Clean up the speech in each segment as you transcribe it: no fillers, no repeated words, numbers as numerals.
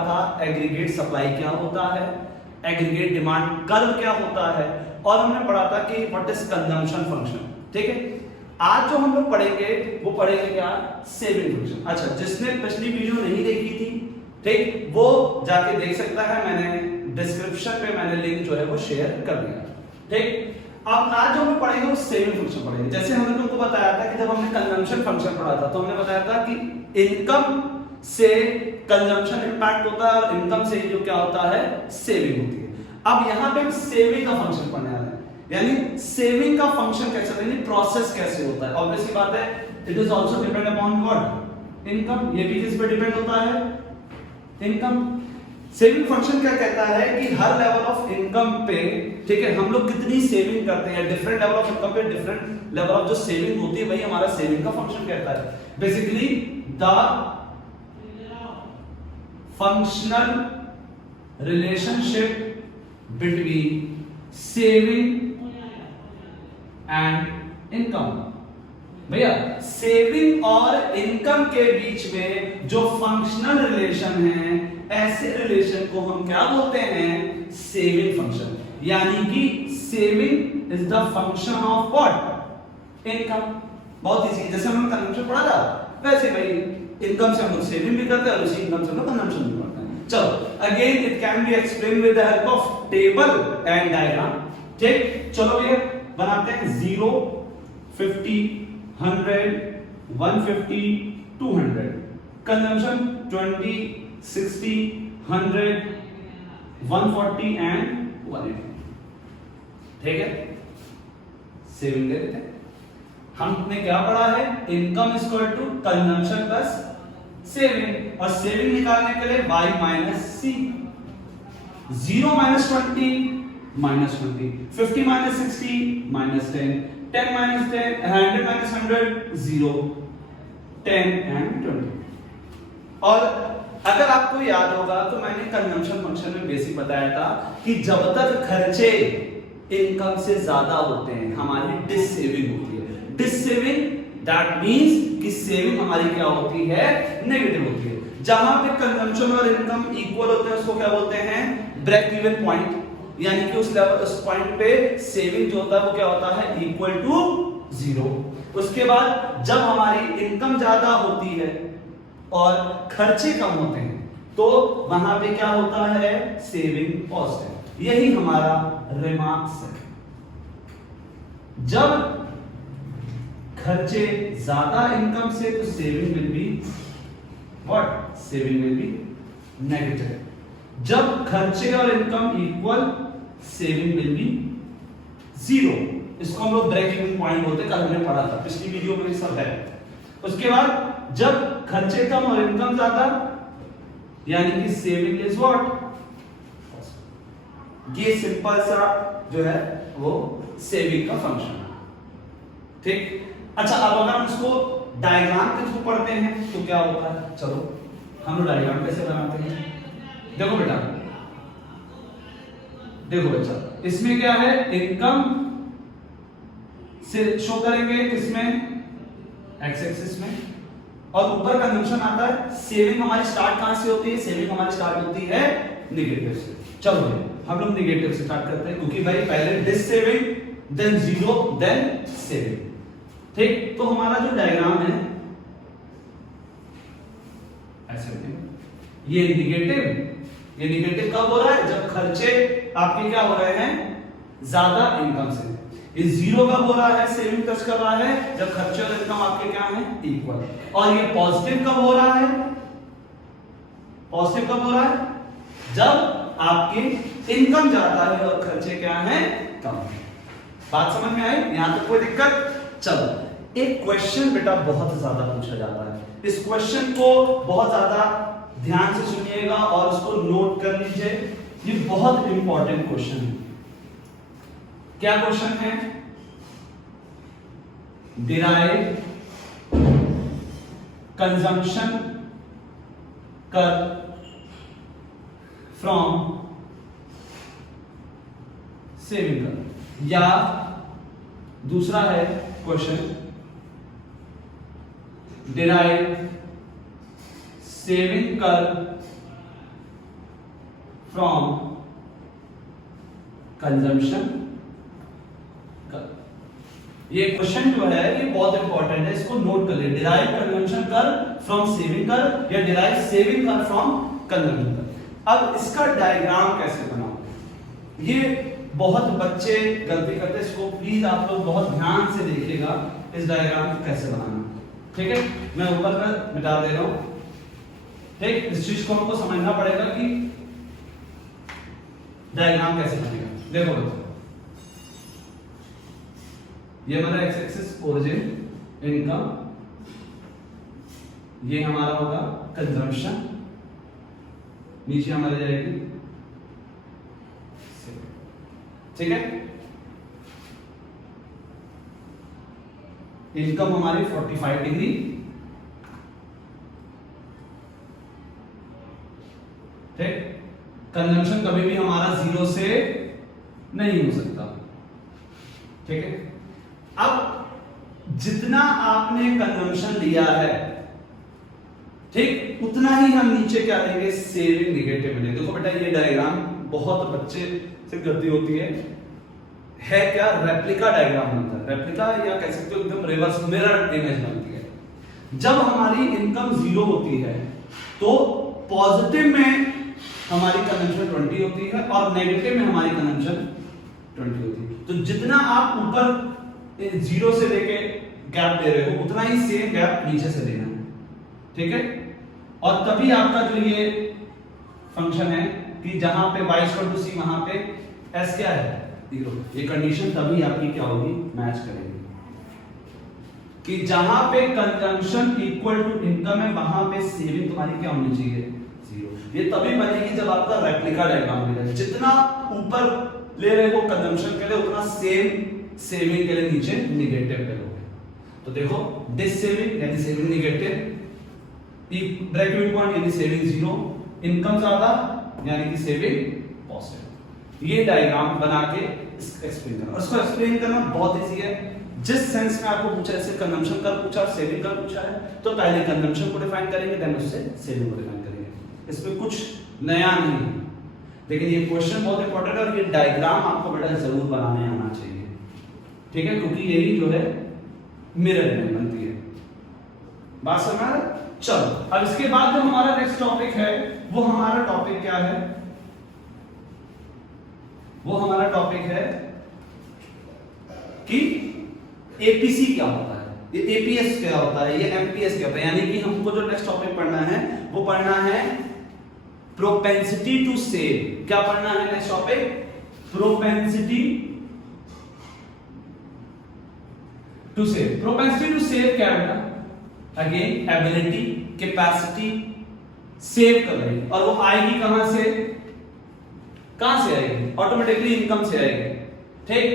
था aggregate supply क्या होता है, एग्रीगेट डिमांड कर्व क्या होता है, और हमने पढ़ा था कि व्हाट इज कंजम्पशन फंक्शन। ठीक है, आज जो हम लोग पढ़ेंगे वो पढ़ेंगे क्या, सेविंग फंक्शन। अच्छा, जिसने पिछली वीडियो नहीं देखी थी, ठीक, वो जाके देख सकता है, मैंने डिस्क्रिप्शन पे मैंने लिंक जो है वो शेयर कर दिया। ठीक, अब आज जो हम पढ़ेंगे वो सेविंग फंक्शन पढ़ेंगे। जैसे हमने तुमको बताया था कि जब हमने कंजम्पशन फंक्शन पढ़ा था तो हमने बताया था कि इनकम से कंजम्पशन इंपैक्ट होता है और इनकम से जो क्या होता है, सेविंग होती है। अब यहाँ पे हम सेविंग का फंक्शन पढ़ने वाले हैं, यानी सेविंग का फंक्शन कैसे होता है, यानी प्रोसेस कैसे होता है। ऑब्वियसली बात है, it is also depend upon what, income. ये भी किस पे डिपेंड होता है, इनकम। सेविंग फंक्शन क्या कहता है कि हर लेवल ऑफ इनकम पे, ठीक है, हम लोग कितनी सेविंग करते हैं, डिफरेंट लेवल ऑफ इनकम पे डिफरेंट लेवल ऑफ जो सेविंग होती है वही हमारा सेविंग का फंक्शन कहता है। Basically the functional relationship between saving and income. भैया, सेविंग और इनकम के बीच में जो फंक्शनल रिलेशन है, ऐसे रिलेशन को हम क्या बोलते हैं, सेविंग फंक्शन। यानी कि saving is the function of what, income. बहुत इजी, जैसे हमने कंजम्पशन पढ़ा था वैसे भाई इनकम से हम लोग सेविंग भी करते हैं और उसी इनकम से हम लोग कंजम्पशन भी करते हैं। चलो, again it can be explain with the help of table and diagram. ठीक, चलो भैया बनाते हैं 0, 50, 100, 150, 200, कंजम्पशन 20, 60, 100, 140 एंड 180। ठीक है, सेविंग ले लेते हैं। हमने क्या पढ़ा है, income is equal to consumption plus saving, और सेविंग निकालने के लिए y minus C. 0 minus 20 minus 20, 50 minus 60 minus 10, 10 minus 10, 100 minus 100 0, 10 and 20। और अगर आपको याद होगा तो मैंने कंजम्पशन फंक्शन में बेसिक बताया था कि जब तक खर्चे इनकम से ज्यादा होते हैं हमारी डिससेविंग होती है। डिससेविंग दैट मींस कि सेविंग हमारी क्या होती है, नेगेटिव होती है। जहां पे कंजम्पशन और इनकम इक्वल होते हैं उसको क्या बोलते हैं, ब्रेक इवन पॉइंट। यानी कि उस लेवल, उस पॉइंट पे सेविंग जो होता है वो क्या होता है, इक्वल टू 0। उसके बाद जब हमारी इनकम ज्यादा होती है और खर्चे कम होते हैं तो वहां पे क्या होता है, सेविंग पॉजिटिव। यही हमारा रिमार्क्स है। जब खर्चे ज्यादा इनकम से तो saving will be what, saving will be negative. जब खर्चे और income equal, saving will be 0। इसको हम लोग ब्रेक इवन पॉइंट बोलते हैं, कल हमने पढ़ा था, पिछली वीडियो में सब है। उसके बाद जब खर्चे कम और इनकम ज्यादा, यानी कि सेविंग इज व्हाट, ये सिंपल सा जो है वो सेविंग का फंक्शन है। ठीक, अच्छा, अब अगर हम इसको डायग्राम के थ्रू पढ़ते हैं तो क्या होता है, चलो हम लोग डायग्राम कैसे बनाते हैं। देखो बेटा, देखो बच्चा, इसमें क्या है, इनकम से शो करेंगे किसमें, एक्स एक्सिस में, और ऊपर कंजम्पशन आता है। सेविंग हमारी स्टार्ट कहां से होती है, सेविंग हमारी स्टार्ट होती है नेगेटिव से। चलो हम लोग नेगेटिव से स्टार्ट करते हैं क्योंकि भाई पहले dissaving, then 0, then saving. ठीक, तो हमारा जो डायग्राम है ऐसे होते हैं, ये नेगेटिव कब हो रहा है, जब खर्चे आपके क्या हो रहे हैं, ज्यादा इनकम से। ये 0 कब हो रहा है, सेविंग टच कर रहा है, जब खर्चे और इनकम आपके क्या है, इक्वल। और ये पॉजिटिव कब हो रहा है, पॉजिटिव कब हो रहा है, जब आपकी इनकम ज्यादा है और खर्चे क्या है, कम। बात समझ में आई, यहां तक कोई दिक्कत। चलो, एक क्वेश्चन बेटा बहुत ज्यादा पूछा जाता है, इस क्वेश्चन को बहुत ज्यादा ध्यान से सुनिएगा और उसको नोट कर लीजिए, ये बहुत इंपॉर्टेंट क्वेश्चन है। क्या क्वेश्चन है, derive consumption curve from saving curve, या दूसरा है question, derive saving curve from consumption. ये क्वेश्चन जो है ये बहुत इंपॉर्टेंट है, इसको नोट कर ले। डिराइव कंजम्पशन कर फ्रॉम सेविंग कर या डिराइव सेविंग कर फ्रॉम कंजम्पशन कर। अब इसका डायग्राम कैसे बनाओ, ये बहुत बच्चे गलती करते हैं, इसको प्लीज आप लोग बहुत ध्यान से देखिएगा इस डायग्राम को कैसे बनाना। ठीक है, मैं ऊपर पर मिटा दे रहा हूं। ठीक, इस चीज को हमको समझना पड़ेगा कि डायग्राम कैसे बनेगा। देखो बच्चों, ये हमारा एक्स एक्सिस ओरिजिन इनकम, ये हमारा होगा कंजम्पशन, नीचे हमारी जाएगी। ठीक है, इनकम हमारी 45 डिग्री, ठीक। कंजम्पशन कभी भी हमारा 0 से नहीं हो सकता। ठीक है, अब जितना आपने कंजम्पशन लिया है, ठीक, उतना ही हम नीचे क्या लेंगे, सेविंग निगेटिव में। देखो बेटा, ये डायग्राम बहुत बच्चे से गलती होती है क्या, रेप्लिका डायग्राम बनता है। रेप्लिका या कह सकते हो एकदम रिवर्स मिरर इमेज बनती है। जब हमारी इनकम 0 होती है तो पॉजिटिव में हमारी कंजम्पशन 20 होती है और नेगेटिव में हमारी कंजम्पशन 20 होती है। तो जितना आप ऊपर 0 से लेके गैप दे रहे हो, उतना ही सेम गैप नीचे से देना है। ठीक है, और तभी आपका जो ये फंक्शन है कि जहां पे y = c वहां पे s क्या है, 0। ये कंडीशन तभी आपकी क्या होगी, मैच करेगी कि जहां पे कंजम्पशन इक्वल टू इनकम है वहां पे सेविंग तुम्हारी क्या होनी चाहिए, 0। ये तभी बनेगी जब आपका रेप्लिका डायग्राम बनेगा। जितना ऊपर ले रहे हो कंजम्पशन के लिए, उतना सेम सेविंग के लिए नीचे निगेटिव पे लोगे। तो देखो, डिस सेविंग यानी saving negative, break even point यानी सेविंग 0, इनकम ज्यादा यानी कि सेविंग पॉजिटिव। ये डायग्राम बना के एक्सप्लेन करना, उसको एक्सप्लेन करना बहुत इजी है। जिस सेंस में आपको पूछा, जैसे कंजम्पशन कर पूछा और सेविंग कर पूछा है, तो पहले कंजम्पशन को डिफाइन करेंगे, देन उससे सेविंग को डिफाइन करेंगे। इसमें कुछ नया नहीं है, लेकिन ये क्वेश्चन बहुत इंपॉर्टेंट है और ये डायग्राम आपको बेटा जरूर बनाने आना चाहिए। ठीक है, क्योंकि यही जो है मिरर में बनती है। बात समझ में? चलो, अब इसके बाद जो हमारा नेक्स्ट टॉपिक है, वो हमारा टॉपिक क्या है, वो हमारा टॉपिक है कि एपीसी क्या होता है, ये एपीएस क्या होता है, ये एमपीएस क्या होता है। यानी कि हमको जो नेक्स्ट टॉपिक पढ़ना है वो पढ़ना है प्रोपेंसिटी टू सेव। क्या पढ़ना है next topic, propensity to save. Propensity to save क्या है, अगेन एबिलिटी, कैपेसिटी सेव कर रही, और वो आएगी कहां से, कहां से आएगी, ऑटोमेटिकली इनकम से आएगी। ठीक,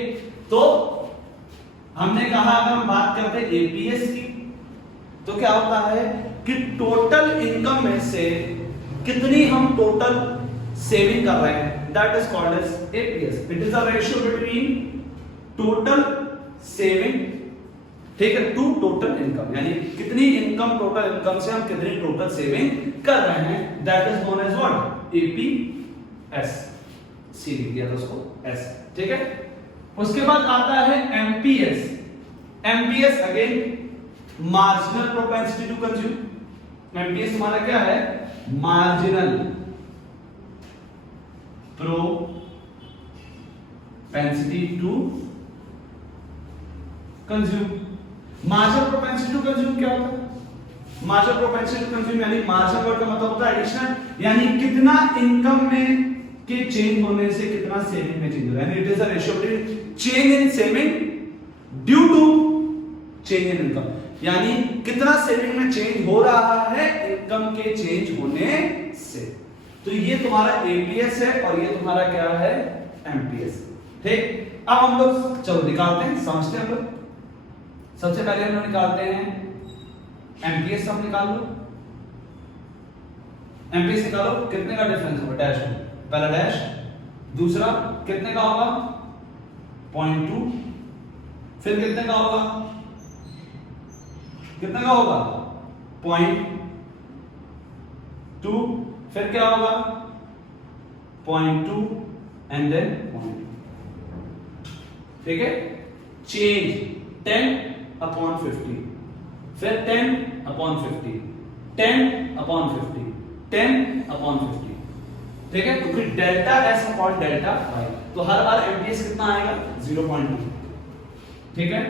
तो हमने कहा अगर हम बात करते हैं एपीएस की, तो क्या होता है कि टोटल इनकम में से कितनी हम टोटल सेविंग कर रहे हैं, that is called as APS. It is a ratio between total saving, ठीक है, टू टोटल इनकम, यानी कितनी इनकम, टोटल इनकम से हम कितनी टोटल सेविंग कर रहे हैं, that is known as what, APS. C लिख दिया था उसको एस। ठीक है, उसके बाद आता है MPS. MPS again marginal propensity to consume. MPS हमारा क्या है, marginal propensity to consume. Marginal propensity to consume क्या होता है, मार्जिनल प्रोपेंसिटी टू कंज्यूम यानी मार्जिनल वर्ड का मतलब होता है एडिशन, यानी कितना इनकम में के चेंज होने से कितना सेविंग में चेंज हो रहा है। It is a ratio between change in saving due to change in income, यानी कितना सेविंग में चेंज हो रहा है इनकम के चेंज होने से। तो ये तुम्हारा एपीएस है और ये तुम्हारा क्या है, एमपीएस। ठीक, अब हम लोग चलो निकालते हैं, समझते हैं हम लोग। सबसे पहले हम लोग निकालते हैं एमपीएस। हम निकाल लो एमपीएस, निकालो कितने का डिफरेंस होगा, डैश में पहला डैश, दूसरा कितने का होगा 0.2, फिर कितने का होगा, कितने का होगा 0.2, फिर क्या होगा 0.2 एंड देन 0.2, ठीक है। चेंज 10/50, फिर 10/50, 10/50, 10/50, ठीक है। तो फिर delta S upon delta Y, तो हर बार एमपीएस कितना आएगा 0.2, ठीक है।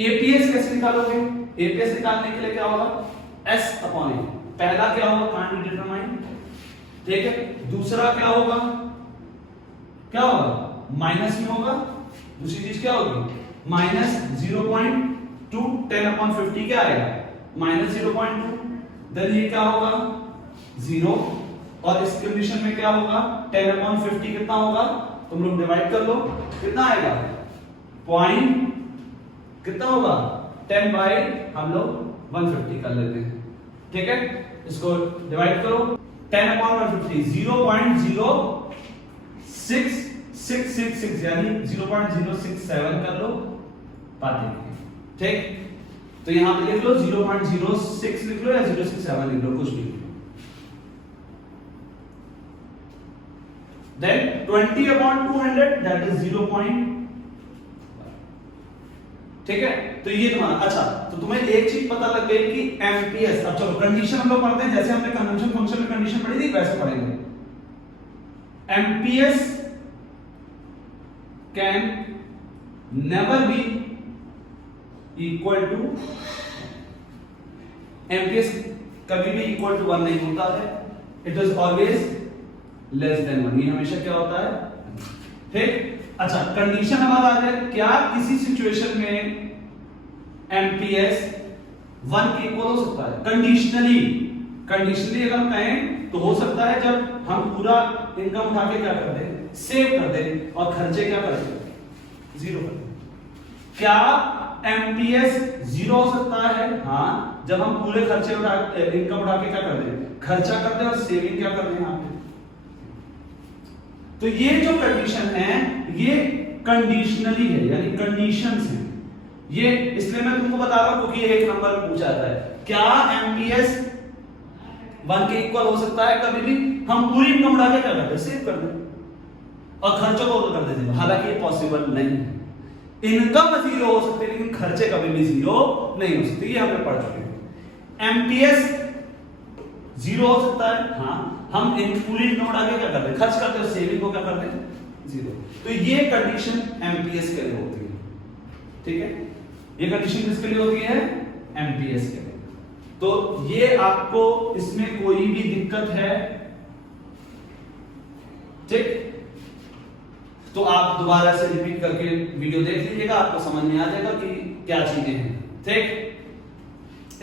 एपीएस कैसे निकालोगे? एपीएस निकालने के लिए क्या होगा, एस अपॉन ए, पहला क्या होगा कांट बी डिटरमाइन, ठीक है। दूसरा क्या होगा, क्या होगा माइनस में होगा, दूसरी चीज क्या होगी माइनस 0.2, 10/50 क्या आएगा -0.2, देन ये क्या होगा 0, और इस कंडीशन में क्या होगा 10/50 कितना होगा, तुम लोग डिवाइड कर लो, कितना आएगा पॉइंट, कितना होगा 10 बाई हम लोग 150 कर लेते हैं, ठीक है। इसको डिवाइड करो, 10/150 0.0666 यानी 0.067 कर लो, पाते हैं, ठीक। तो यहां पे लिख लो 0.06 लिख लो या 067 लिख लो, कुछ भी। Then 20/200 that is 0. ठीक है। तो ये तुम्हारा, अच्छा तो तुम्हें एक चीज पता लग गई कि एमपीएस। अब चलो कंडीशन हम लोग पढ़ते हैं, जैसे हमने कन्वेंशन फंक्शन में कंडीशन पढ़ी थी वैसे पढ़ेंगे। MPS can never be equal to, MPS कभी भी इक्वल टू 1 नहीं होता है, it is always less than 1, ये हमेशा क्या होता है, ठीक। अच्छा कंडीशन हमारा आ जाए, क्या किसी सिचुएशन में एमपीएस 1 के इक्वल हो सकता है? कंडीशनली, कंडीशनली अगर हम कहें तो हो सकता है जब हम पूरा इनकम उठा के क्या कर दें, सेव कर दें, और खर्चे क्या कर दें, 0 कर दें। क्या एमपीएस 0 हो सकता है? हाँ, जब हम पूरे खर्चे उठा, इनकम उठा के क्या कर दें, खर्चा कर दें और सेविंग क्या कर दें यहाँ पे। तो ये जो कंडीशन है ये कंडीशनली है, यानी कंडीशंस हैं ये, इसलिए मैं तुमको बता रहा हूं क्योंकि एक नंबर पूछा जाता है, क्या एमपीएस 1 के इक्वल हो सकता है? कभी भी हम पूरी इनकम उठा के क्या करते हैं, सेव कर दें और खर्चों को कर देते हैं, हालांकि ये पॉसिबल नहीं है। इनकम 0 हो सकती है लेकिन खर्चे कभी भी 0 नहीं हो सकते, ये हमने पढ़ चुके हैं। एमपीएस 0 हो सकता है, हाँ, हम इन पूरी इनकम उठा के क्या करते हैं, खर्च करते हैं, सेविंग को क्या करते हैं, 0। तो ये कंडीशन एमपीएस के लिए होती है, ठीक है। ये कंडीशन किसके लिए होती है, एमपीएस के लिए। तो ये आपको इसमें कोई भी दिक्कत है, ठीक, तो आप दोबारा से रिपीट करके वीडियो देख लीजिएगा, आपको समझ में आ जाएगा कि क्या चीजें हैं, ठीक।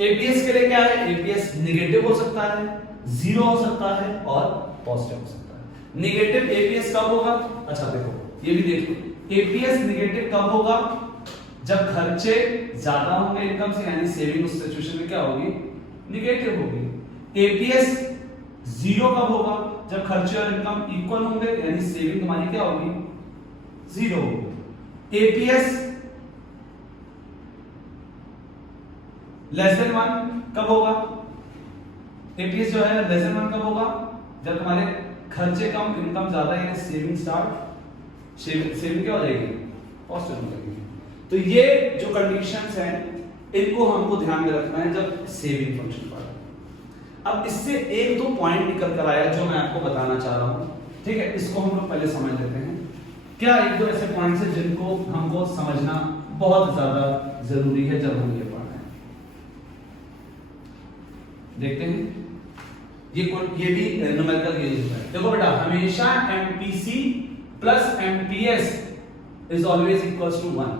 एपीएस के लिए क्या है, एपीएस नेगेटिव हो सकता है, 0 हो सकता है और पॉजिटिव हो सकता है। नेगेटिव एपीएस कब होगा, अच्छा देखो ये भी देख लो, एपीएस नेगेटिव कब होगा, जब खर्चे ज्यादा होंगे इनकम से, यानी सेविंग उस सिचुएशन में क्या होगी, नेगेटिव होगी। एपीएस 0 कब होगा, जब खर्चे और इनकम इक्वल होंगे, यानी सेविंग तुम्हारी क्या होगी, 0 होगी। एपीएस लेस देन 1 कब होगा, एपीएस जो है लेस देन 1 कब होगा, जब तुम्हारे खर्चे कम इनकम ज्यादा, यानी सेविंग स्टार्ट, सेविंग क्या हो जाएगी, पॉजिटिव हो जाएगी। तो ये जो कंडीशंस हैं इनको हमको ध्यान में रखना है जब सेविंग फंक्शन पर। अब इससे एक दो पॉइंट निकल कर आया जो मैं आपको बताना चाह रहा हूं, ठीक है, इसको हम लोग पहले समझ लेते हैं। क्या एक दो ऐसे पॉइंट्स हैं जिनको हमको समझना बहुत ज्यादा जरूरी है जब हम ये पढ़ रहे हैं। देखते हैं, ये भी न्यूमेरिकल गेज होता है। देखो बेटा, हमेशा MPC plus MPS is always equals to 1।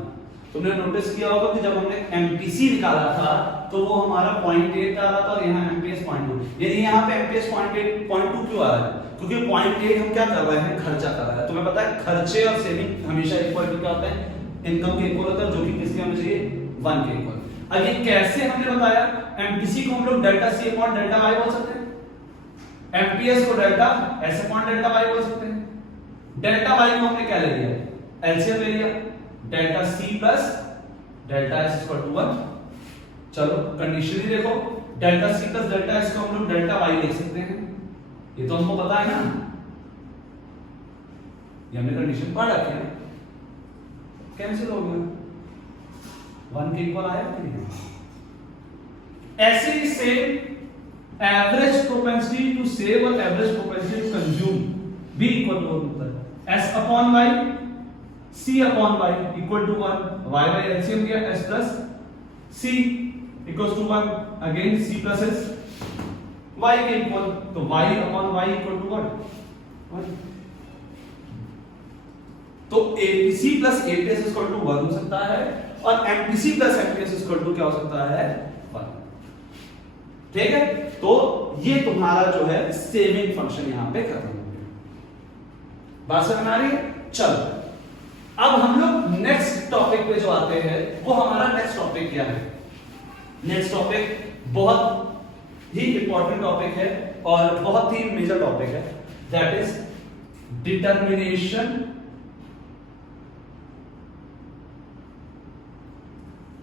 तुमने नोटिस किया होगा कि जब हमने एमपीसी निकाला था तो वो हमारा 0.8 आ रहा था और यहाँ एमपीएस 0.2, यानी यहाँ पे एमपीएस 0.2 क्यों आ रहा है, क्योंकि 0.8 हम क्या कर रहे हैं, खर्चा कर रहे हैं। तुम्हें पता है खर्चे और सेविंग हमेशा इक्वल टू क्या होता है, इनकम के इक्वल होता है, जो कि किसके होना चाहिए, 1 के इक्वल। अब ये कैसे हमने बताया, एमपीसी को हम लोग delta C upon delta Y बोल सकते हैं, एमपीएस को delta S upon delta Y बोल सकते हैं। डेल्टा वाई को हमने क्या ले लिया, एलसीएम ले लिया, delta C plus delta S equal to 1। चलो कंडीशनली देखो, delta C plus delta S को हम लोग डेल्टा वाई लिख सकते हैं, ये तो हमको पता है ना, ये हमने कंडीशन पढ़ रखी है, कैंसिल हो गया, 1 के इक्वल आया कि नहीं? ऐसे ही same average propensity to save और एवरेज प्रोपेंसिटी टू कंज्यूम भी इक्वल होता है, s upon y c upon y equal to 1, y by LCM किया s plus c equal to 1, again c plus s y के equal, तो y upon y equal to 1, तो APC plus APS equal to 1 हो सकता है और MPC plus MPS equal to क्या हो सकता है? 1। ठीक है, तो ये तुम्हारा जो है सेविंग फंक्शन यहां पे खत्म हो गया। बात समझ में आ रही है? चलो अब हम लोग नेक्स्ट टॉपिक पे जो आते हैं, वो हमारा नेक्स्ट टॉपिक क्या है? नेक्स्ट टॉपिक बहुत ही इंपॉर्टेंट टॉपिक है और बहुत ही मेजर टॉपिक है, that is determination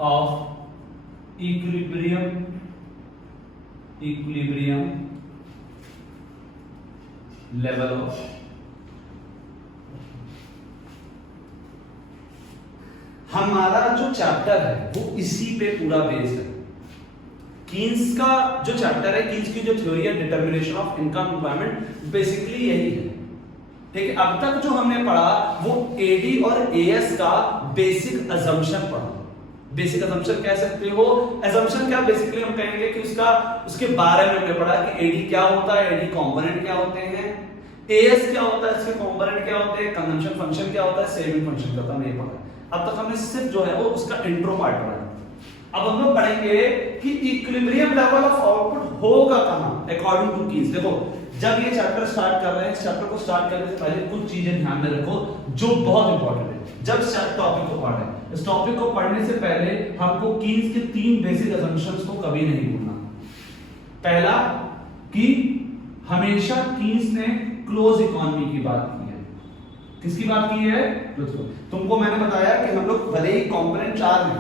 of equilibrium level of हमारा जो चैप्टर है वो इसी पे पूरा बेस है। कीन्स का जो चैप्टर है, कीन्स की जो थ्योरी है determination of income employment, basically यही है। ठीक है, अब तक जो हमने पढ़ा वो एडी और एएस का बेसिक अजम्पशन पढ़ा। बेसिक अजम्पशन कह सकते हो, अजम्पशन क्या, बेसिकली हम कहेंगे कि उसके बारे में हमने पढ़ा कि एडी क्या होता है, एडी कंपोनेंट क्या होते हैं, एएस क्या होता है, इसके कंपोनेंट क्या होते हैं, कंजम्पशन फंक्शन क्या होता है, सेविंग फंक्शन क्या होता है, नहीं पढ़ा। अब तक हमने सिर्फ जो है वो उसका इंट्रो पार्ट पढ़ा। अब हम लोग पढ़ेंगे कि इक्विलिब्रियम लेवल ऑफ आउटपुट होगा कहां अकॉर्डिंग टू कीन्स। देखो जब ये चैप्टर स्टार्ट कर रहे हैं, इस चैप्टर को स्टार्ट करने से पहले कुछ चीजें ध्यान में रखो जो बहुत इंपॉर्टेंट है। जब टॉपिक को पढ़े, इस टॉपिक को पढ़ने से पहले हमको कीन्स के 3 बेसिक असम्पशंस को कभी नहीं भूलना। पहला कि हमेशा कीन्स ने क्लोज इकोनॉमी की बात की है। किसकी बात की है? तुमको मैंने बताया कि हम लोग भले ही कंपोनेंट 4 में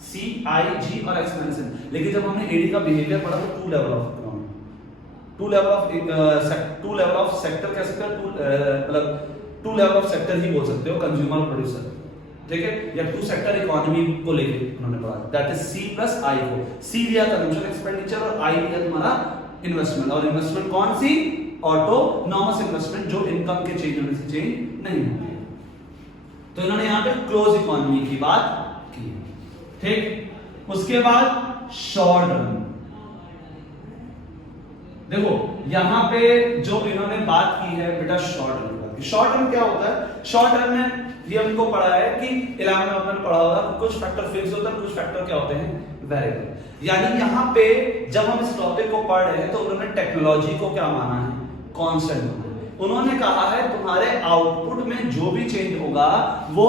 C, I, G और एक्सपेंशन, लेकिन जब हमने एडी का बिहेवियर पढ़ा तो 2 level of two level of sector कह सकते हो, मतलब 2 लेवल ऑफ सेक्टर ही बोल सकते हो, कंज्यूमर प्रोड्यूसर, ठीक है, या 2 सेक्टर इकोनॉमी को लेके उन्होंने पढ़ा, that is C plus I को। C लिया कंजम्पशन एक्सपेंडिचर और I लिया तुम्हारा इन्वेस्टमेंट, और इन्वेस्टमेंट कौन सी? ऑटोनॉमस इन्वेस्टमेंट, जो इनकम के चेंज होने से चेंज नहीं होती है। तो इन्होंने यहां पे क्लोज इकोनॉमी की बात की, ठीक। उसके बाद शॉर्ट रन, देखो यहां पे जो इन्होंने बात की है बेटा शॉर्ट रन की बात की। शॉर्ट रन क्या होता है? शॉर्ट रन में ये हमको पढ़ा है कि 11 में आपने पढ़ा होगा कुछ फैक्टर फिक्स होता है, कुछ फैक्टर क्या होते हैं? वेरिएबल। यानी यहां पे जब हम इस टॉपिक को पढ़ रहे हैं तो उन्होंने टेक्नोलॉजी को क्या माना है? कांस्टेंट। उन्होंने कहा है तुम्हारे आउटपुट में जो भी चेंज होगा वो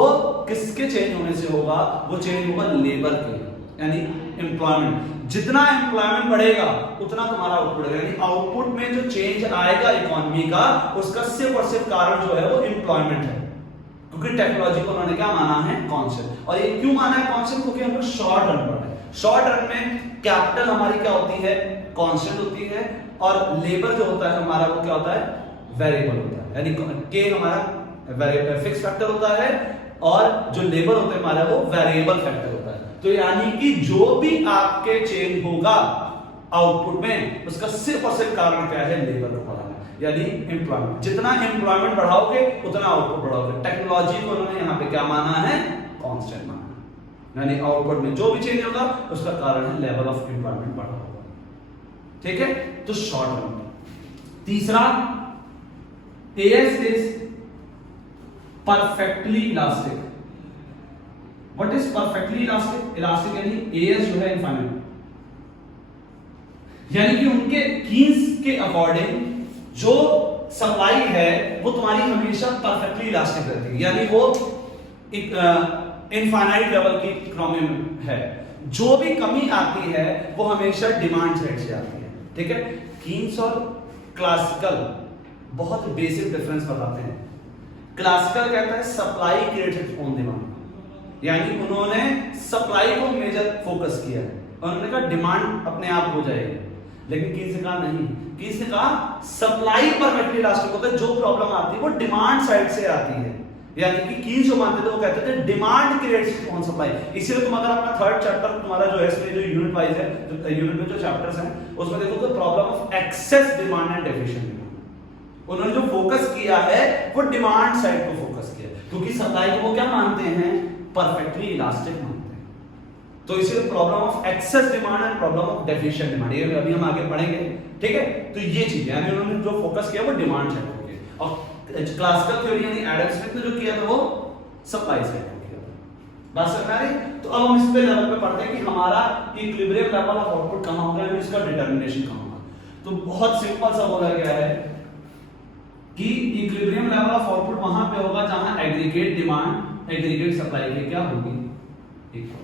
किसके चेंज होने से होगा? वो चेंज होगा लेबर के, यानी एम्प्लॉयमेंट। जितना एम्प्लॉयमेंट बढ़ेगा उतना तुम्हारा आउटपुट बढ़ेगा, यानी आउटपुट में जो चेंज आएगा इकोनॉमी का, उसका सिर्फ और सिर्फ कारण जो है वो एम्प्लॉयमेंट है। क्योंकि टेक्नोलॉजी को उन्होंने क्या माना है? कांस्टेंट। और ये क्यों माना है कांस्टेंट? क्योंकि हम लोग शॉर्ट रन पढ़ रहे हैं। शॉर्ट रन में कैपिटल हमारी क्या होती है? कांस्टेंट होती है, और लेबर जो होता है हमारा वो क्या होता है? वेरिएबल होता है, यानी के हमारा फिक्स फैक्टर होता है और जो लेबर होता है हमारा वो वेरिएबल फैक्टर होता है। तो यानी कि जो भी आपके चेंज होगा आउटपुट में, उसका सिर्फ और सिर्फ कारण क्या है? लेबर को बढ़ाना, यानी एम्प्लॉयमेंट। जितना एम्प्लॉयमेंट बढ़ाओगे उतना आउटपुट बढ़ाओगे। टेक्नोलॉजी को उन्होंने यहाँ पे क्या माना है? कांस्टेंट माना, यानी आउटपुट में जो भी चेंज होगा उसका कारण है लेवल ऑफ एम्प्लॉयमेंट बढ़ा होगा, ठीक है। तो शॉर्ट रन। तीसरा, AS is perfectly elastic. What is perfectly elastic? Elastic यानी AS जो है इनफाइनाइट, यानी कि उनके कीन्स के अकॉर्डिंग जो सप्लाई है वो तुम्हारी हमेशा परफेक्टली इलास्टिक रहती है, यानी वो इनफाइनाइट लेवल की इकोनॉमी में है। जो भी कमी आती है वो हमेशा डिमांड साइड से आती है, ठीक है। कीन्स और क्लासिकल बहुत बेसिक डिफरेंस बताते हैं। क्लासिकल कहता है सप्लाई क्रिएटेड ऑन डिमांड, यानी उन्होंने सप्लाई को मेजर फोकस किया है, उन्होंने कहा डिमांड अपने आप हो जाएगी। लेकिन कीन्स ने कहा नहीं, कीन्स ने कहा सप्लाई परफेक्टली इलास्टिक होता है, जो प्रॉब्लम आती है वो डिमांड साइड से आती है। यानी कि कीन्स जो मानते थे वो कहते थे डिमांड क्रिएट्स ऑन सप्लाई। इसीलिए तुम अगर अपना थर्ड चैप्टर तुम्हारा जो है इसमें जो यूनिट वाइज है, जो यूनिट में जो चैप्टर्स हैं उसमें देखोगे problem of excess demand and deficient demand. उन्होंने जो फोकस किया है वो डिमांड साइड को फोकस किया, क्योंकि सप्लाई को वो क्या मानते हैं, परफेक्टली इलास्टिक मानते हैं। तो इसीलिए problem of excess demand and problem of deficient demand ये अभी हम आगे पढ़ेंगे, ठीक है। तो ये चीज है, यानी उन्होंने जो फोकस किया वो डिमांड साइड को किया, और क्लासिकल थ्योरी यानी एडम स्मिथ ने जो किया था वो सप्लाई साइड को किया था। बात समझ आ रही? तो अब हम इस पे लेवल पे पढ़ते हैं कि हमारा इक्विलिब्रियम लेवल ऑफ आउटपुट कहां होगा, यानी इसका डिटरमिनेशन कहां होगा। तो बहुत सिंपल सा बोला गया है कि इक्विलिब्रियम लेवल ऑफ आउटपुट वहां पे होगा जहां एग्रीगेट डिमांड एग्रीगेट सप्लाई की क्या होगी, equal.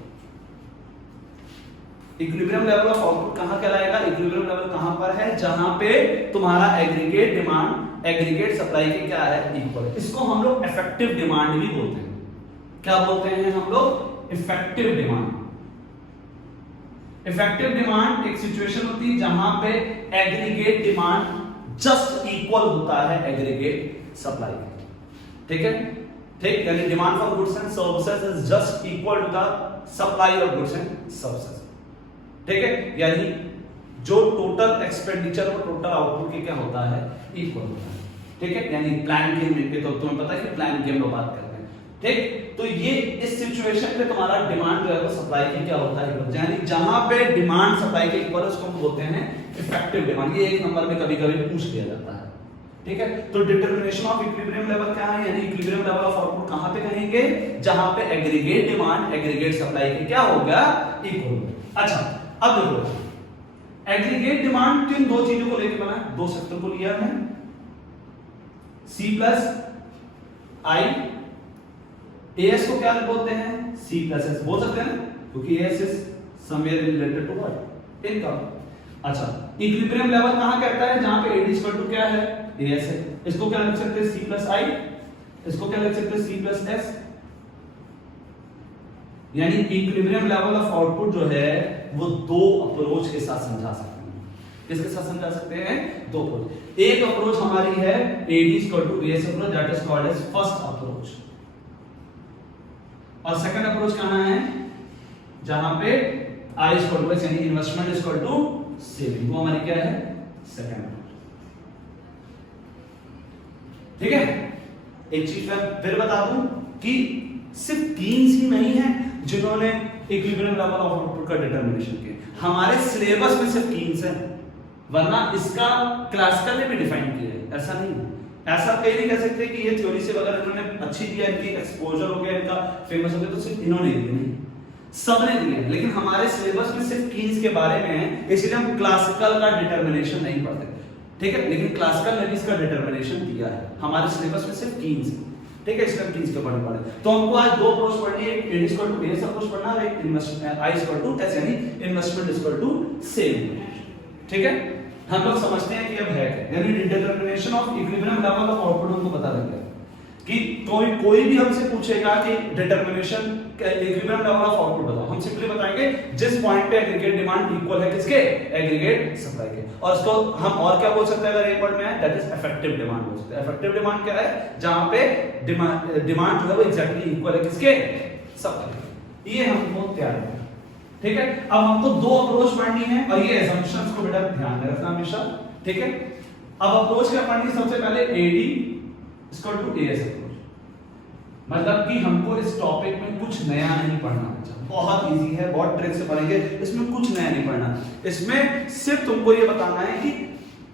Equilibrium level of output कहां कहलाएगा, इक्विलिब्रियम लेवल कहां पर है, जहां पे तुम्हारा एग्रीगेट डिमांड एग्रीगेट सप्लाई के क्या है, इक्वल। इसको हम लोग इफेक्टिव डिमांड भी बोलते हैं। क्या बोलते हैं हम लोग, इफेक्टिव डिमांड। इफेक्टिव डिमांड एक सिचुएशन होती है जहां पे एग्रीगेट डिमांड जस्ट इक्वल होता है एग्रीगेट सप्लाई के, ठीक है, ठीक। यानी demand for goods and services is just equal to the supply of goods and services, ठीक है। यानी जो टोटल एक्सपेंडिचर और टोटल आउटपुट के क्या होता है, इक्वल होता है, ठीक है। यानी प्लान गेम में तो तुम्हें पता है कि प्लान गेम में बात करते हैं, ठीक। तो ये इस सिचुएशन पे तुम्हारा डिमांड जो है वो सप्लाई के क्या होता है, यानी जहां पे डिमांड सप्लाई के इक्वल उसको हम बोलते हैं इफेक्टिव डिमांड। ये एक नंबर में कभी-कभी पूछ लिया जाता है, ठीक है। तो डिटरमिनेशन ऑफ इक्विलिब्रियम लेवल क्या है, यानी इक्विलिब्रियम लेवल ऑफ आउटपुट कहां पे कहेंगे, जहां पे एग्रीगेट डिमांड एग्रीगेट सप्लाई के क्या होगा, इक्वल। अच्छा, अब देखो एग्रीगेट डिमांड किन दो चीजों को लेकर बना है, दो सेक्टर को लिया है, C प्लस आई, एएस को क्या बोलते हैं, C प्लस एस बोल सकते हैं ना, क्योंकि AS is somewhere related to what, income. अच्छा, इक्विलिब्रियम लेवल कहां कहता है, जहां पे एडी इक्वल टू क्या है, एएस है। इसको क्या लिख सकते हैं, C प्लस आई, इसको क्या लिख सकते हैं, C प्लस एस। यानी इक्विलिब्रियम लेवल ऑफ आउटपुट जो है वो दो अप्रोच के साथ समझा सकते हैं। किसके साथ समझा सकते हैं, दो अप्रोच। एक अप्रोच हमारी है AD equal to AS approach, that is called as first approach, और सेकंड अप्रोच कहां है, जहां पे आई इक्वल टू एस यानी इन्वेस्टमेंट इक्वल टू सेविंग, वो हमारी क्या है, सेकंड अप्रोच, ठीक है। एक चीज मैं फिर बता दूं कि सिर्फ कीन्स ही नहीं है जिन्होंने इक्विलिब्रियम लेवल ऑफ आउटपुट का डिटरमिनेशन किया, हमारे सिलेबस में सिर्फ कीन्स है, वरना इसका क्लासिकल ने भी डिफाइन किया है। ऐसा नहीं है, ऐसा कहीं नहीं कह सकते कि ये थ्योरी से अगर इन्होंने अच्छी दिया, इनकी एक्सपोजर हो गया, इनका फेमस हो गया, तो सिर्फ इन्होंने दिया, नहीं सबने दिया है। लेकिन हमारे सिलेबस में सिर्फ कीन्स के बारे में है, इसलिए हम क्लासिकल का डिटरमिनेशन नहीं पढ़ते, ठीक है। लेकिन क्लासिकल ने भी इसका डिटरमिनेशन दिया है, हमारे सिलेबस में सिर्फ कीन्स है, ठीक है। इसका कीन्स के पढ़ने पड़े, तो हमको आज दो अप्रोच पढ़नी है, AD equal to AS approach पढ़ना है, एक investment I equal to S यानी इन्वेस्टमेंट इक्वल टू सेविंग, ठीक है। हम लोग समझते हैं कि अब है क्या, यानी determination of equilibrium level of output हमको पता लग गया कि कोई भी हमसे पूछेगा कि determination equilibrium level of output बताओ, हम सिंपली बताएंगे जिस पॉइंट पे एग्रीगेट डिमांड इक्वल है किसके, एग्रीगेट सप्लाई के। और इसको हम और क्या बोल सकते हैं अगर एक वर्ड में है, दैट इज इफेक्टिव डिमांड बोल सकते हैं। इफेक्टिव डिमांड क्या है, जहां पे डिमांड जो है वो एग्जैक्टली इक्वल है किसके, सप्लाई। ये हमको तैयार है, ठीक है। अब हमको दो अप्रोच पढ़नी है, और ये असम्पशंस को बेटा ध्यान में रखना हमेशा, ठीक है। अब अप्रोच क्या पढ़नी, सबसे पहले AD equal to AS approach, मतलब कि हमको इस टॉपिक में कुछ नया नहीं पढ़ना, बहुत इजी है, बहुत ट्रिक से पढ़ेंगे, इसमें कुछ नया नहीं पढ़ना। इसमें सिर्फ तुमको ये बताना है कि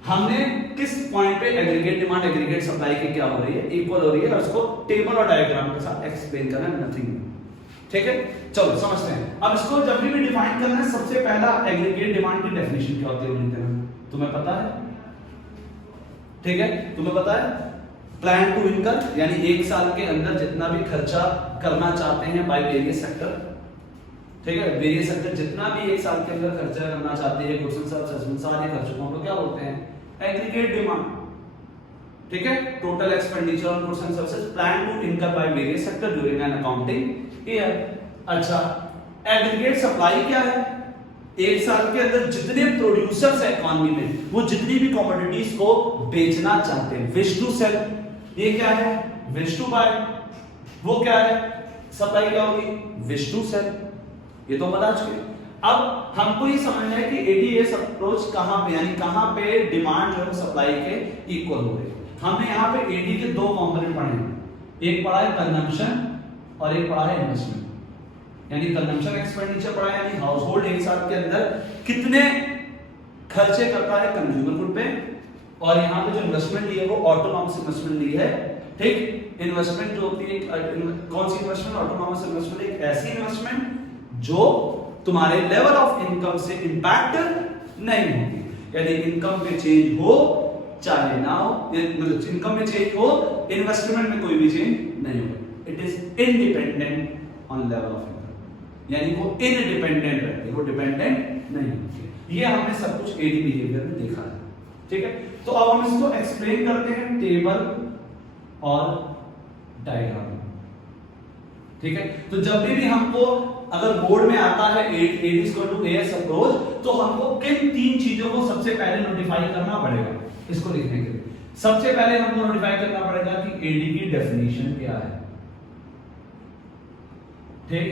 हमने किस पॉइंट पे एग्रीगेट डिमांड एग्रीगेट सप्लाई की क्या हो रही है, इक्वल हो रही है, और उसको टेबल और डायग्राम के साथ एक्सप्लेन करना, नथिंग, ठीक है। चलो समझते हैं। अब इसको जब भी डिफाइन करना है, सबसे पहला एग्रीगेट डिमांड की डेफिनेशन क्या होती है तुम्हें पता है, ठीक है, तुम्हें पता है, प्लान टू इनकम, यानी एक साल के अंदर जितना भी खर्चा करना चाहते हैं बाय वेरियस सेक्टर, ठीक है, वेरियस सेक्टर जितना भी एक साल के अंदर खर्चा करना चाहते हैं गुड्स एंड सर्विसेज, सारे खर्चों को हम लोग क्या बोलते हैं, एग्रीगेट डिमांड, ठीक है। Total expenditure on goods and services plan to income by various sector during an accounting year. अच्छा, एग्रीगेट सप्लाई क्या है, एक साल के अंदर जितने प्रोड्यूसर्स है इकोनॉमी में, वो जितनी भी कमोडिटीज को बेचना चाहते हैं, विश टू सेल, ये क्या है, विश टू बाय, वो क्या है, सप्लाई क्या होगी, विश टू सेल, ये तो बता चुके। अब हमको ये समझना है कि एडीएस अप्रोच कहां पे, यानी कहां पे डिमांड जो है सप्लाई के इक्वल हो रही है। हमने यहाँ पे एडी के दो कंपोनेंट पढ़े हैं, एक पढ़ा है कंजम्पशन और एक पढ़ा है इन्वेस्टमेंट। यानी कंजम्पशन एक्सपेंडिचर पढ़ा है, यानी हाउस होल्ड एक साल के अंदर कितने खर्चे करता है कंज्यूमर गुड पे, और यहाँ पे जो इन्वेस्टमेंट ली है वो ऑटोनॉमस इन्वेस्टमेंट ली है। ठीक, इन्वेस्टमेंट जो होती है कौन सी इन्वेस्टमेंट, ऑटोनॉमस इन्वेस्टमेंट, एक ऐसी इन्वेस्टमेंट जो तुम्हारे लेवल ऑफ इनकम से इंपैक्ट नहीं होगी, यानी इनकम में चेंज हो चाहे ना हो, मतलब इनकम में चेंज हो, इन्वेस्टमेंट में कोई भी चेंज नहीं होगा। It is independent on level of income, यानी वो इंडिपेंडेंट रहती है, वो डिपेंडेंट नहीं होती। ये हमने सब कुछ एडी बिहेवियर में देखा है। ठीक है, तो अब हम इसको एक्सप्लेन करते हैं टेबल और डायग्राम। ठीक है, तो जब भी हमको अगर बोर्ड में आता है AD अप्रोच, तो हमको किन तीन चीजों को सबसे पहले नोटिफाई करना पड़ेगा इसको लिखने के लिए। सबसे पहले हमको नोटिफाई करना पड़ेगा कि एडी की डेफिनेशन क्या है। ठीक,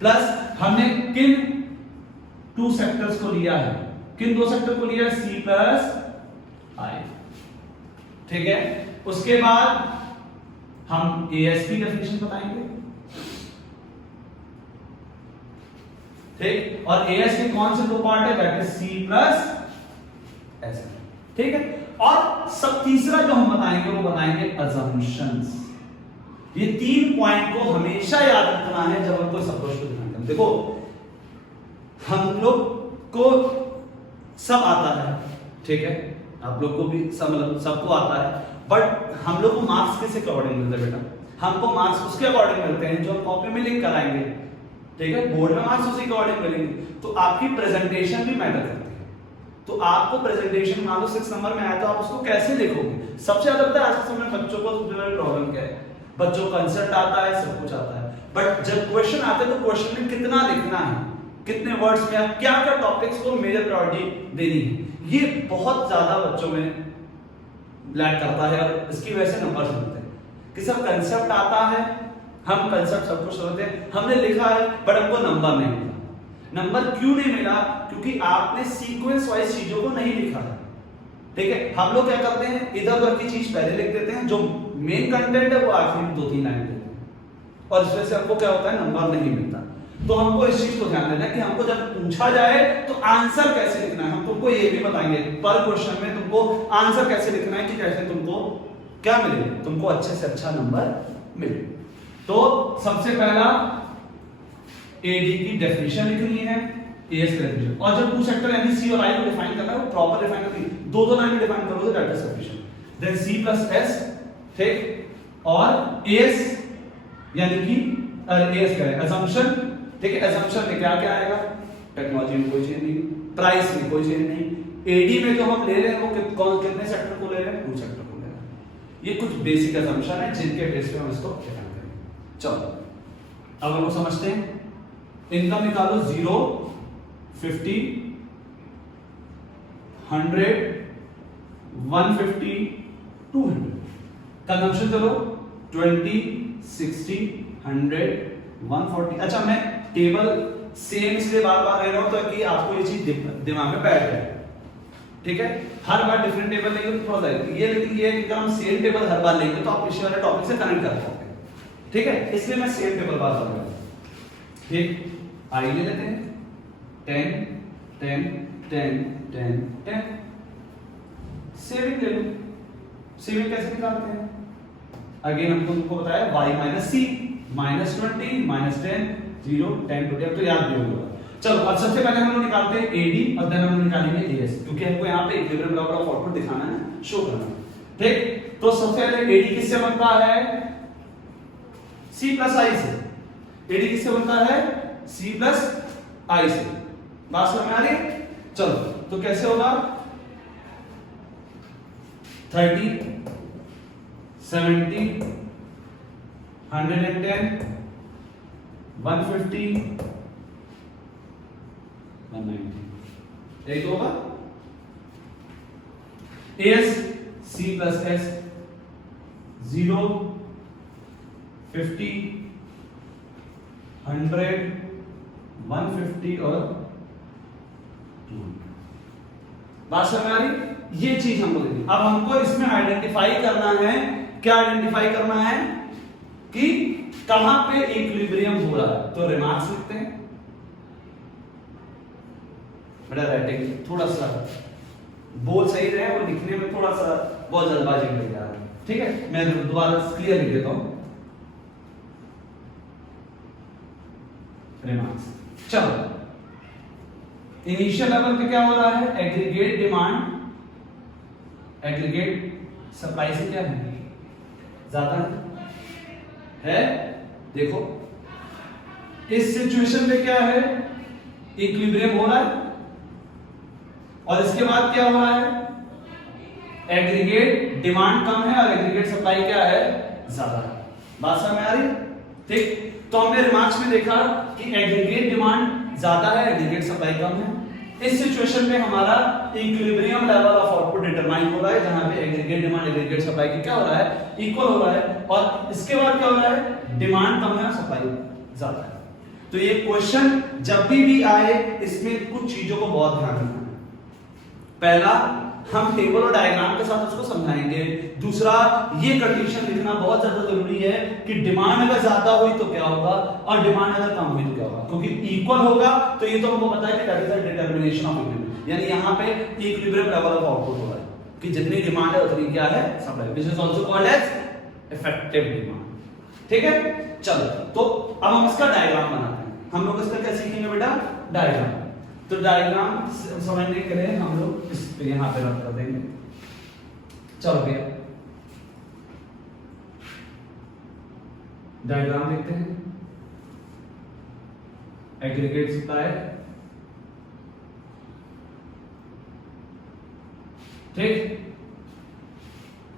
प्लस हमने किन टू सेक्टर्स को लिया है, किन दो सेक्टर को लिया है, सी प्लस आई। ठीक है, उसके बाद हम एएस की डेफिनेशन बताएंगे। ठीक, और एएस के कौन से दो पार्ट है, that is C plus S. ठीक है, और सब तीसरा जो हम बताएंगे वो बताएंगे अजम्पशंस। ये तीन पॉइंट को हमेशा याद रखना है जब हम कोई अप्रोच को डिफाइन करते हैं। देखो हम लोग को सब आता है, ठीक है, आप लोग को भी सब, मतलब सबको आता है, बट हम लोग को मार्क्स किस अकॉर्डिंग मिलते हैं बेटा, हमको मार्क्स उसके अकॉर्डिंग मिलते हैं जो कॉपी में लिख कराएंगे। ठीक है, बोर्ड में मार्क्स उसी के अकॉर्डिंग मिलेंगे। तो आपकी प्रेजेंटेशन भी मैटर करती है। तो आपको प्रेजेंटेशन मान लो 6 नंबर में आया तो आप उसको कैसे लिखोगे। सबसे ज्यादा पता है आज के समय बच्चों को प्रॉब्लम क्या है, बच्चों को कंसेप्ट आता है, सब कुछ आता है, बट जब क्वेश्चन आते हैं तो क्वेश्चन में कितना लिखना है, कितने वर्ड्स में, क्या क्या टॉपिक्स को मेजर प्रायोरिटी देनी है, ये बहुत ज्यादा बच्चों में लैग करता है और इसकी वजह से नंबर मिलते हैं। कि सब कंसेप्ट आता है, हम कंसेप्ट सब कुछ होते हैं, हमने लिखा है, बट हमको नंबर नहीं मिला। नंबर क्यों नहीं मिला, क्योंकि आपने सीक्वेंस वाइज चीजों को नहीं लिखा है। ठीक है, हम लोग क्या करते हैं, इधर उधर की चीज पहले लिख देते हैं, जो मेन कंटेंट है वो आखिरी में 2-3 लाइन लिखते हैं, और इस वजह से हमको क्या होता है, नंबर नहीं मिलता। तो हमको इस चीज को ध्यान देना है कि हमको जब पूछा जाए तो आंसर कैसे लिखना है। हम तुमको ये भी बताएंगे पर क्वेश्चन में तुमको आंसर कैसे लिखना है, कि कैसे तुमको क्या मिले, तुमको अच्छे से अच्छा नंबर मिले। तो सबसे पहला एडी की डेफिनेशन लिखनी है, एएस की डेफिनेशन, और जब टू सेक्टर यानी सी और आई को डिफाइन करना है वो प्रॉपर डिफाइन करनी है, दो लाइन में डिफाइन करोगे that is sufficient. Then C plus S, ठीक, और एएस यानी कि एएस क्या है, असम्पशन। ठीक है, असम्पशन में क्या क्या आएगा, टेक्नोलॉजी में कोई चेंज नहीं, प्राइस में कोई चेंज नहीं, एडी में जो हम ले रहे हैं वो कितने सेक्टर को ले रहे हैं, टू सेक्टर को ले रहे हैं। ये कुछ बेसिक असम्पशन है जिनके बेस पे हम इसको डिफाइन करेंगे। चलो अब हम लोग समझते हैं, इनकम निकालो 0, 50, 100, 150, 200। कंजम्पशन चलो 20, 60, 100, 140। अच्छा, मैं टेबल सेम इसलिए बार बार ले रहा हूं ताकि आपको ये चीज दिमाग में बैठ जाए। ठीक है, हर बार डिफरेंट टेबल लेंगे तो थोड़ा सा ये, लेकिन ये अगर हम सेम टेबल हर बार लेंगे तो आप पिछले वाले टॉपिक से कनेक्ट कर पाओगे। ठीक है, इसलिए मैं सेम टेबल बार बार ले रहा हूं। ठीक, आई ले लेते हैं 10, 10, 10, 10, 10। सेविंग ले लो, सेविंग कैसे निकालते हैं, अगेन हमको तुमको बताया y माइनस सी, -20, -10, 0, 10, 20। अब तो याद भी होगा। चलो अब सबसे पहले हम लोग निकालते हैं एडी और देन हम लोग निकालेंगे एएस, क्योंकि हमको यहाँ पे इक्विलिब्रियम लेवल ऑफ आउटपुट दिखाना है, शो करना है। ठीक, तो सबसे पहले एडी किससे बनता है, सी प्लस आई से। एडी किससे बनता है, सी प्लस आई से। बात समझ में आ रही है। चलो तो कैसे होगा, 30, 70, 110, 150, 190, यही तो होगा। एस सी प्लस एस 0, 50, 100, 150 और 200। बात समझ आ रही? ये चीज हमको देखनी। अब हमको इसमें आइडेंटिफाई करना है, क्या आइडेंटिफाई करना है कि कहां पे इक्विलिब्रियम हो रहा है। तो रिमार्क्स लिखते हैं, बड़ा राइटिंग थोड़ा सा बोल सही रहे और लिखने में थोड़ा सा बहुत जल्दबाजी कर जा रहा है, ठीक है। मैं दोबारा क्लियर लिख देता हूं। रिमार्क्स, चलो इनिशियल लेवल पे क्या हो रहा है, एग्रीगेट डिमांड एग्रीगेट सप्लाई से क्या है, ज्यादा है। देखो इस सिचुएशन में क्या है, इक्विलिब्रियम हो रहा है, और इसके बाद क्या हो रहा है, एग्रीगेट डिमांड कम है और एग्रीगेट सप्लाई क्या है, ज्यादा है। बात समझ में आ रही? ठीक। तो हमने रिमार्क्स में देखा कि एग्रीगेट डिमांड ज्यादा है, एग्रीगेट सप्लाई कम है। इस सिचुएशन में हमारा equilibrium level of output determine हो रहा है, जहां पे एग्रीगेट डिमांड एग्रीगेट सप्लाई की क्या हो रहा है, इक्वल हो रहा है। और इसके बाद क्या हो रहा है, डिमांड कम है, सप्लाई ज्यादा है। तो ये क्वेश्चन जब भी आए, इसमें कुछ चीजों को बहुत ध्यान रखना है। पहला, हम टेबल और डायग्राम के साथ उसको समझाएंगे। दूसरा, ये कंडीशन लिखना बहुत ज्यादा जरूरी है कि डिमांड अगर ज्यादा हुई तो क्या होगा और डिमांड अगर कम हुई तो क्या होगा, क्योंकि इक्वल होगा तो ये तो हमको पता है कि that is the determination of equilibrium, यानी यहां पे इक्विलिब्रियम लेवल ऑफ आउटपुट हो रहा है कि जितनी डिमांड है उतनी क्या है, supply, which is also called as effective demand. ठीक है, चलो तो अब हम इसका डायग्राम बनाते हैं। हम लोग इसका क्या सीखेंगे बेटा, डायग्राम। तो डायग्राम समझने के लिए हम लोग इस पे यहां पे रख कर देंगे। चलो भैया डायग्राम देखते हैं। एग्रीगेट सप्लाई, ठीक।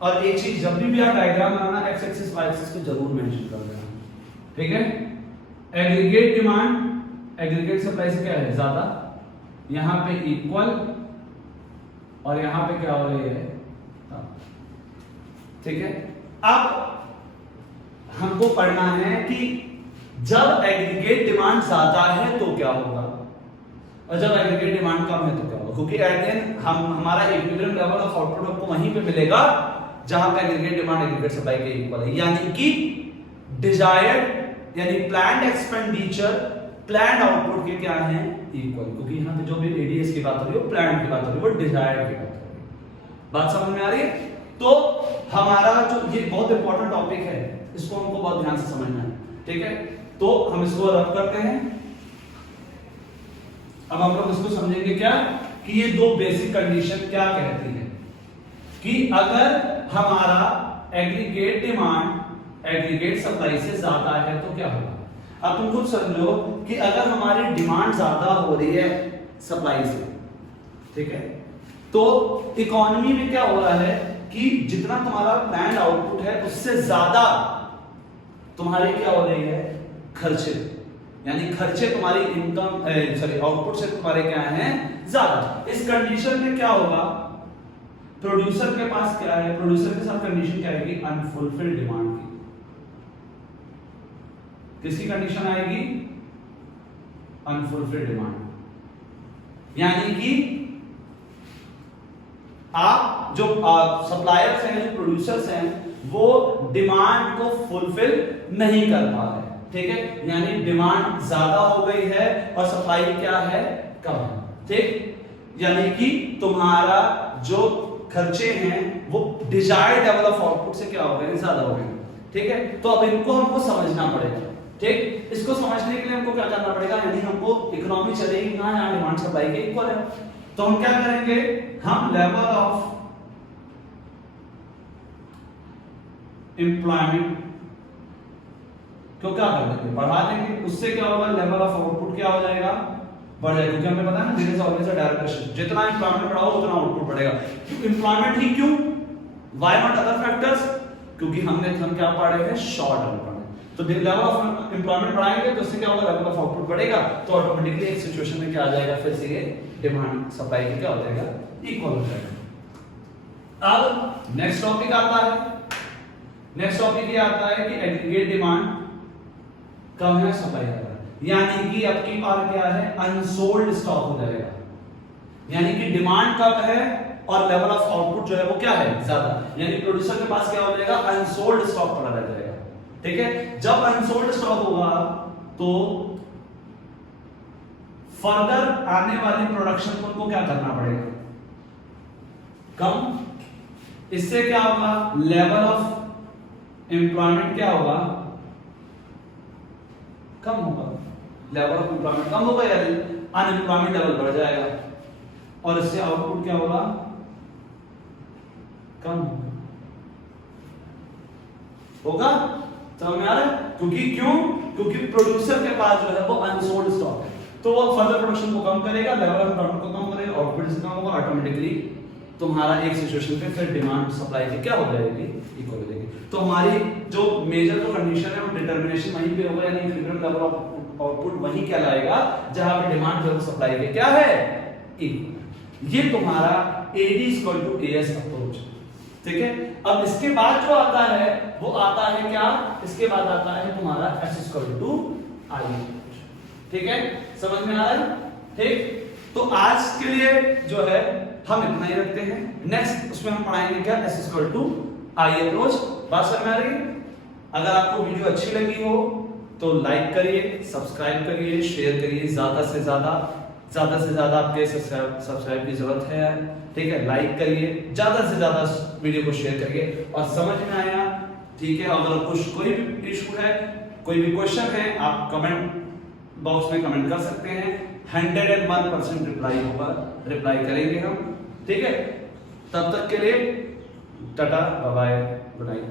और एक चीज, जब भी आप डायग्राम बनाना एक्स एक्सिस वाई एक्सिस को जरूर मेंशन कर देना, ठीक है। एग्रीगेट डिमांड एग्रीगेट सप्लाई से क्या है, ज्यादा, यहां पे इक्वल और यहां पे क्या हो रही है, ठीक है। अब हमको पढ़ना है कि जब एग्रीगेट डिमांड ज्यादा है तो क्या होगा और जब एग्रीगेट डिमांड कम है तो क्या होगा, क्योंकि अगेन हमारा इक्विलिब्रियम लेवल ऑफ आउटपुट आपको वहीं पे मिलेगा जहां पे एग्रीगेट डिमांड एग्रीगेट सप्लाई के इक्वल है, यानी कि डिजायर्ड यानी प्लान्ड एक्सपेंडिचर प्लान्ड आउटपुट के क्या है, इक्वल, क्योंकि यहां पे जो भी एडीएस की बात हो रही है वो प्लान्ड की बात हो रही है, वो डिजायर्ड की बात हो रही है। बात समझ में आ रही है? तो हमारा जो ये बहुत इंपॉर्टेंट टॉपिक है, इसको हमको बहुत ध्यान से समझना है, ठीक है। तो हम इसको रब करते हैं। अब हम लोग इसको समझेंगे क्या कि ये दो बेसिक कंडीशन क्या कहती है कि अगर हमारा एग्रीगेट डिमांड एग्रीगेट सप्लाई से ज्यादा है तो क्या होगा। अब तुम खुद समझो कि अगर हमारी डिमांड ज्यादा हो रही है सप्लाई से, ठीक है, तो इकोनॉमी में क्या हो रहा है कि जितना तुम्हारा प्लान्ड आउटपुट है उससे ज्यादा तुम्हारी क्या हो रही है, खर्चे, यानी खर्चे तुम्हारी इनकम सॉरी आउटपुट से तुम्हारे क्या हैं, ज्यादा। इस कंडीशन में क्या होगा, प्रोड्यूसर के पास क्या है, प्रोड्यूसर के साथ कंडीशन क्या आएगी, अनफुलफिल्ड डिमांड की। किसकी कंडीशन आएगी, अनफुलफिल्ड डिमांड, यानी कि आप जो सप्लायर्स हैं, जो प्रोड्यूसर्स हैं, वो डिमांड को फुलफिल नहीं कर पा रहे, ठीक है, यानी डिमांड ज्यादा हो गई है और सप्लाई क्या है, कम है, ठीक। यानी कि तुम्हारा जो खर्चे हैं वो डिजायर्ड लेवल ऑफ आउटपुट से क्या हो गए, ज्यादा हो गए, ठीक है। तो अब इनको हमको समझना पड़ेगा, ठीक। इसको समझने के लिए हमको क्या करना पड़ेगा, यानी हमको इकोनॉमी चलेगी कहां, यहां डिमांड सप्लाई के इक्वल है। तो हम क्या करेंगे, हम लेवल ऑफ एम्प्लॉयमेंट को क्या कर देंगे, बढ़ा देंगे। उससे क्या होगा, लेवल ऑफ आउटपुट क्या हो जाएगा, बढ़ जाएगा, क्योंकि हमें पता है ना there is always a direct relation, जितना एम्प्लॉयमेंट बढ़ाओ उतना आउटपुट बढ़ेगा। एम्प्लॉयमेंट ही क्यों, व्हाई नॉट अदर फैक्टर्स, क्योंकि हम क्या पढ़ रहे हैं, शॉर्ट टर्म पढ़ रहे हैं। तो लेवल ऑफ एम्प्लॉयमेंट बढ़ाएंगे तो इससे क्या होगा, लेवल ऑफ आउटपुट बढ़ेगा, तो ऑटोमेटिकली एक सिचुएशन में क्या आ जाएगा, फिर से ये डिमांड सप्लाई की क्या हो जाएगा, इक्वल हो जाएगा। अब नेक्स्ट टॉपिक आता है नेक्स्ट टॉपिक ये आता है कि एग्रीगेट डिमांड कम है, सप्लाई ज्यादा है, यानी कि आपकी बार क्या है, अनसोल्ड स्टॉक हो जाएगा, यानी कि डिमांड कम है और लेवल ऑफ आउटपुट जो है वो क्या है, ज्यादा, यानी प्रोड्यूसर के पास क्या हो जाएगा, अनसोल्ड स्टॉक पड़ा रह जाएगा। ठीक है, जब अनसोल्ड स्टॉक होगा तो फर्दर आने वाली प्रोडक्शन को उनको क्या करना पड़ेगा, कम, इससे क्या होगा, लेवल ऑफ एम्प्लॉयमेंट क्या होगा, कम होगा, लेवल ऑफ एम्प्लॉयमेंट कम होगा, यानी अनएम्प्लॉयमेंट लेवल बढ़ जाएगा और इससे आउटपुट क्या होगा, कम होगा। समझ में आ रहा है? क्योंकि प्रोड्यूसर के पास जो है वो अनसोल्ड स्टॉक है, तो वो फर्दर प्रोडक्शन को कम करेगा, लेवल ऑफ एम्प्लॉयमेंट को कम करेगा, आउटपुट से कम होगा, ऑटोमेटिकली तुम्हारा एक सिचुएशन पे फिर डिमांड सप्लाई की क्या हो जाएगी, इक्वल हो जाएगी। तो हमारी जो मेजर जो कंडीशन है वो डिटरमिनेशन वहीं पे होगा, यानी इक्विलिब्रियम लेवल ऑफ आउटपुट वहीं क्या लाएगा जहां पे डिमांड जो सप्लाई के क्या है, इक्वल। ये तुम्हारा AD = AS अप्रोच। ठीक है, अब इसके बाद जो आता है वो आता है क्या, इसके बाद आता है तुम्हारा S = I। ठीक है, समझ में आ रहा है? ठीक, तो आज के लिए जो है हम इतना ही रखते हैं, नेक्स्ट उसमें हम पढ़ाएंगे क्या, S = I अप्रोच। बात समझ में आ रही है? अगर आपको वीडियो अच्छी लगी हो तो लाइक करिए, सब्सक्राइब करिए, शेयर करिए, ज्यादा से ज्यादा आपके सब्सक्राइब की जरूरत है। ठीक है, लाइक करिए, ज्यादा से ज्यादा वीडियो को शेयर करिए और समझ में आया। ठीक है, अगर कुछ कोई भी इशू है, कोई भी क्वेश्चन है, आप कमेंट बॉक्स में कमेंट कर सकते हैं, 101% रिप्लाई होगा, रिप्लाई करेंगे हम। ठीक है, तब तक के लिए tata, bye bye, good night.